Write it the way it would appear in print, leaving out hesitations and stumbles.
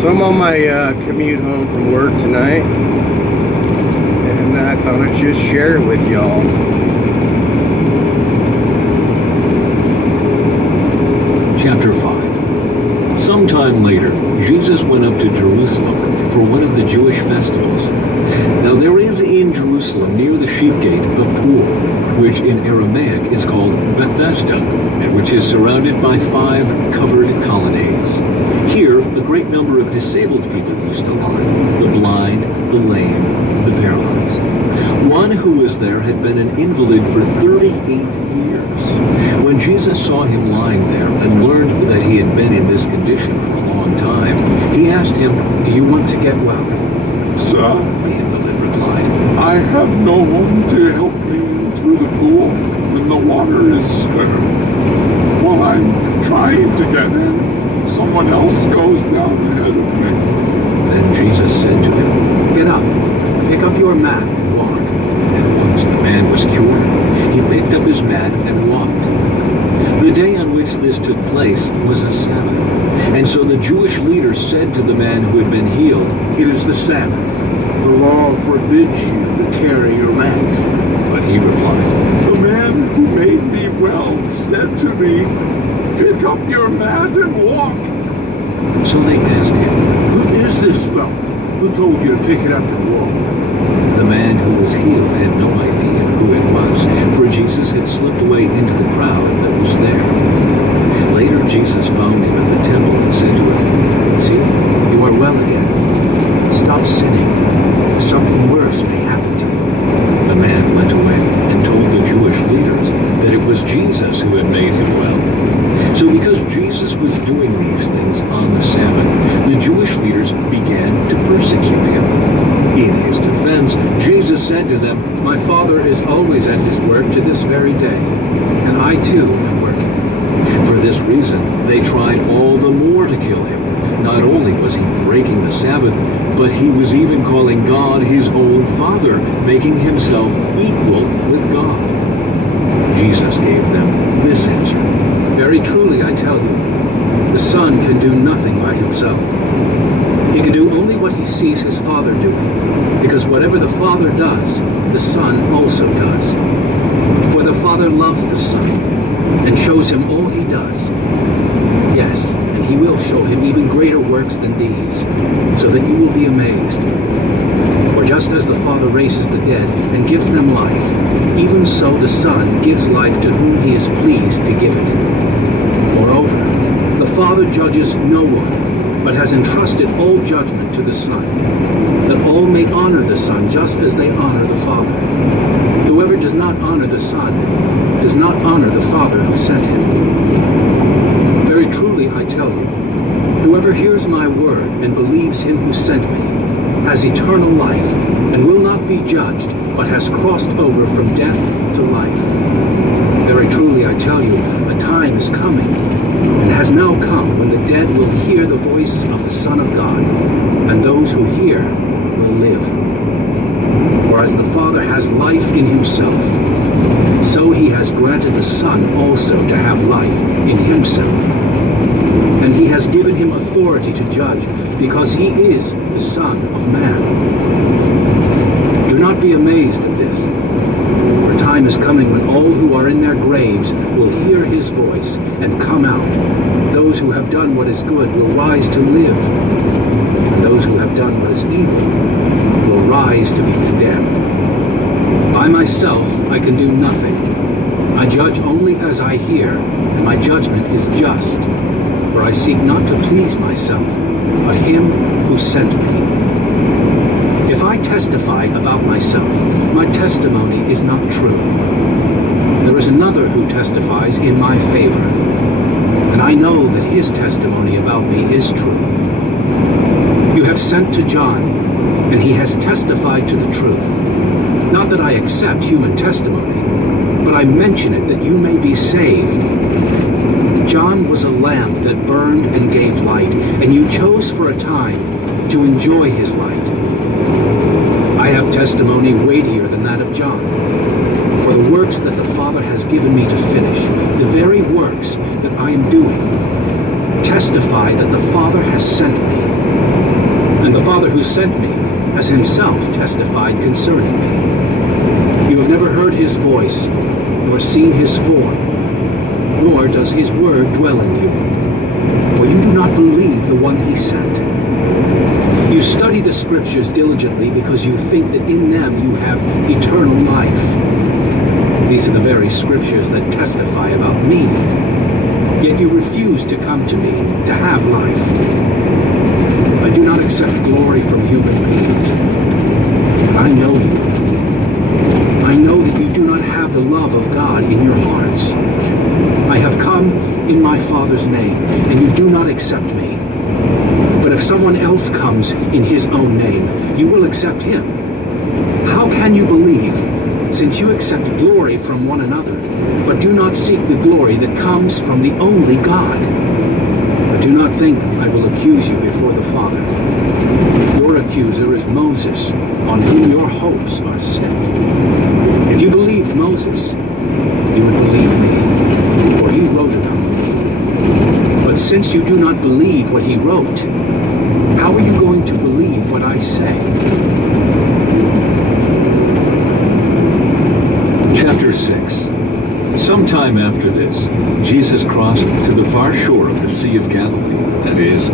So I'm on my commute home from work tonight, and I thought I'd just share it with y'all. Chapter 5. Sometime later, Jesus went up to Jerusalem for one of the Jewish festivals. Now there is in Jerusalem near the sheep gate a pool, which in Aramaic is called Bethesda, and which is surrounded by 5 covered colonnades. Here, a great number of disabled people used to lie: the blind, the lame, the paralyzed. One who was there had been an invalid for 38 years. When Jesus saw him lying there and learned that he had been in this condition for a long time, he asked him, "Do you want to get well?" "Sir," the invalid replied, "I have no one to help me into the pool when the water is stirred. While I'm trying to get in, someone else goes down ahead of me." Then Jesus said to him, "Get up, pick up your mat and walk." and once the man was cured, he picked up his mat and walked. The day on which this took place was a Sabbath, and so the Jewish leaders said to the man who had been healed, "It is the Sabbath. The law forbids you to carry your mat." But he replied, "The man who made me well said to me, 'Pick up your mat and walk.'" So they asked him, "Who is this fellow? Who told you to pick it up and walk?" The man who was healed had no idea who it was, for Jesus had slipped away into the crowd that was there. Later Jesus found him at the temple and said to him, "See, you are well again. Stop sinning. Something worse may happen to you." The man went away and told the Jewish leaders that it was Jesus who had made him well. So because Jesus was doing these things on the Sabbath, the Jewish leaders began to persecute him. In his defense, Jesus said to them, "My Father is always at his work to this very day, and I too am working." For this reason, they tried all the more to kill him. Not only was he breaking the Sabbath, but he was even calling God his own Father, making himself equal with God. Jesus gave them this answer, "Very truly I tell you, the Son can do nothing by himself. He can do only what he sees his Father doing, because whatever the Father does, the Son also does. For the Father loves the Son, and shows him all he does. Yes, and he will show him even greater works than these, so that you will be amazed. For just as the Father raises the dead and gives them life, even so the Son gives life to whom he is pleased to give it. Moreover, the Father judges no one, but has entrusted all judgment to the Son, that all may honor the Son just as they honor the Father. Whoever does not honor the Son does not honor the Father who sent him. Very truly I tell you, whoever hears my word and believes him who sent me has eternal life and will not be judged, but has crossed over from death to life. Very truly I tell you, a time is coming, and has now come, when the dead will hear the voice of the Son of God, and those who hear will live. For as the Father has life in himself, so he has granted the Son also to have life in himself. And he has given him authority to judge, because he is the Son of Man. Do not be amazed at this, for time is coming when all who are in their graves will hear his voice and come out. Those who have done what is good will rise to live, and those who have done what is evil will rise to be condemned. By myself I can do nothing. I judge only as I hear, and my judgment is just, for I seek not to please myself, but him who sent me. If I testify about myself, my testimony is not true. There is another who testifies in my favor, and I know that his testimony about me is true. You have sent to John, and he has testified to the truth. Not that I accept human testimony, but I mention it that you may be saved. John was a lamp that burned and gave light, and you chose for a time to enjoy his light. I have testimony weightier than that of John. For the works that the Father has given me to finish, the very works that I am doing, testify that the Father has sent me. And the Father who sent me has himself testified concerning me. You have never heard his voice, nor seen his form, nor does his word dwell in you. For you do not believe the one he sent. You study the scriptures diligently because you think that in them you have eternal life. These are the very scriptures that testify about me. Yet you refuse to come to me to have life. I do not accept glory from human beings. I know you. I know that you do not have the love of God in your hearts. I have come in my Father's name, and you do not accept me. But if someone else comes in his own name, you will accept him. How can you believe, since you accept glory from one another, but do not seek the glory that comes from the only God? But do not think I will accuse you before the Father. Your accuser is Moses, on whom your hopes are set. If you believed Moses, you would believe me, for he wrote about me. But since you do not believe what he wrote, how are you going to believe what I say? Chapter 6. Sometime after this, Jesus crossed to the far shore of the Sea of Galilee, that is,